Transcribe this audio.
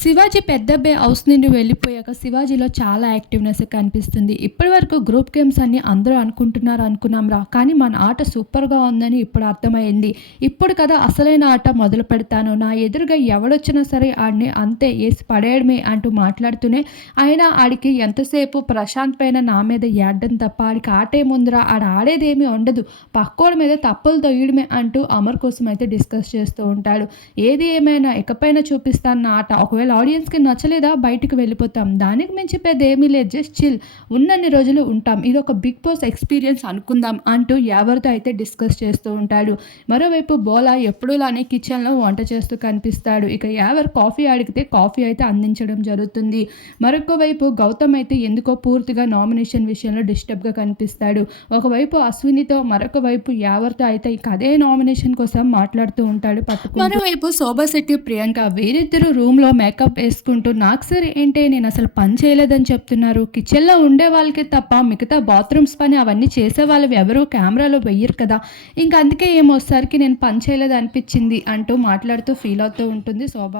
Shivaji పెద్దబ్బాయి house నుండి వెళ్ళిపోయాక శివాజీలో చాలా యాక్టివ్నెస్ కనిపిస్తుంది. ఇప్పటి వరకు గ్రూప్ గేమ్స్ అన్ని అందరూ అనుకుంటున్నారు అనుకున్నాం రా. కానీ మన ఆట సూపర్గా ఉందని ఇప్పుడు అర్థమైంది. ఇప్పుడు కదా అసలైన ఆట మొదలు పెడతాను. నా ఎదురుగా ఎవడొచ్చినా సరే ఆడిని అంతే వేసి పడేయడమే అంటూ మాట్లాడుతూనే అయినా ఆడికి ఎంతసేపు ప్రశాంత్ పైన నా మీద ఏడడం తప్ప ఆడికి ఆటే ముందురా. ఆడ ఆడేదేమీ ఉండదు. పక్కోడి మీద తప్పులు తొయ్యడమే అంటూ అమర్ కోసం అయితే డిస్కస్ చేస్తూ ఉంటాడు. ఏది ఏమైనా ఇకపైన చూపిస్తాను నా ఆట ఒకవేళ ఆడియన్స్కి నచ్చలేదా బయటకు వెళ్ళిపోతాం? దానికి మించి పెద్ద ఏమీ లేదు. జస్ట్ చిల్ ఉన్నన్ని రోజులు ఉంటాం. ఇది ఒక బిగ్ బాస్ ఎక్స్పీరియన్స్ అనుకుందాం అంటూ ఎవరితో అయితే డిస్కస్ చేస్తూ ఉంటాడు. మరోవైపు బోలా ఎప్పుడూలానే కిచెన్లో వంట చేస్తూ కనిపిస్తాడు. ఇక ఎవరు కాఫీ అడిగితే కాఫీ అయితే అందించడం జరుగుతుంది. మరొక వైపు గౌతమ్ అయితే ఎందుకో పూర్తిగా నామినేషన్ విషయంలో డిస్టర్బ్గా కనిపిస్తాడు. ఒకవైపు అశ్వినితో మరొక వైపు ఎవరితో అయితే ఇక అదే నామినేషన్ కోసం మాట్లాడుతూ ఉంటాడు పట్టుకు మరోవైపు శోభా శెట్టి ప్రియాంక వీరిద్దరు రూమ్లో మేకప్ వేసుకుంటూ నాకు సరే ఏంటి నేను అసలు పని చేయలేదని చెప్తున్నారు. కిచెన్లో ఉండే వాళ్ళకి తప్ప మిగతా బాత్రూమ్స్ పని అవన్నీ చేసే వాళ్ళు ఎవరు కెమెరాలో వెయ్యరు కదా. ఇంకా అందుకే ఏమోసరికి నేను పని చేయలేదు అనిపించింది అంటూ మాట్లాడుతూ ఫీల్ అవుతూ ఉంటుంది శోభ.